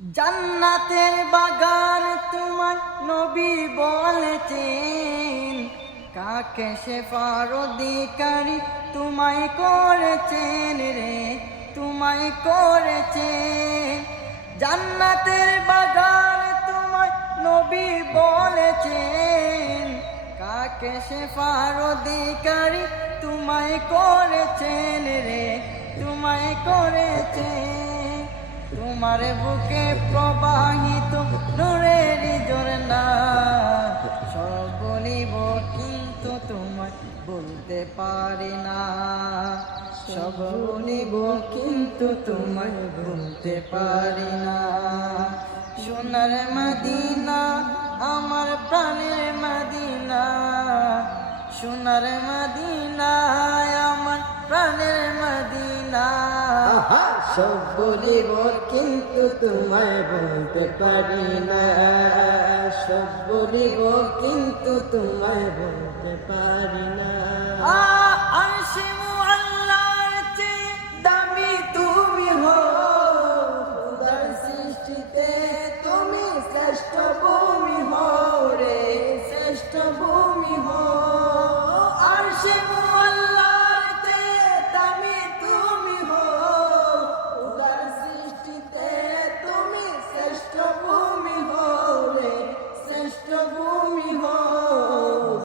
জান্নাতের বাগান তোমার নবী বলেছেন, কাকে শেফার অধিকারী তোমায় করেছেন রে, তোমায় করেছেন। জান্নাতের বাগান তোমায় নবী বলেছেন, কাকে শেফার অধিকারী তোমায় করেছেন রে, তোমায় করেছেন। তোমার বুকে প্রবাহিত নূরের ঝরনা, সব বলিব কিন্তু তোমায় বলতে পারি না, সব বলিব কিন্তু তোমায় বলতে পারি না। সোনার মদিনা আমার প্রাণের মদিনা, সোনার মদিনা আমার প্রাণের মদিনা। সব বলিব কিন্তু তোমায় বলতে পারি না, সব বলিব কিন্তু তোমায় বলতে পারি না।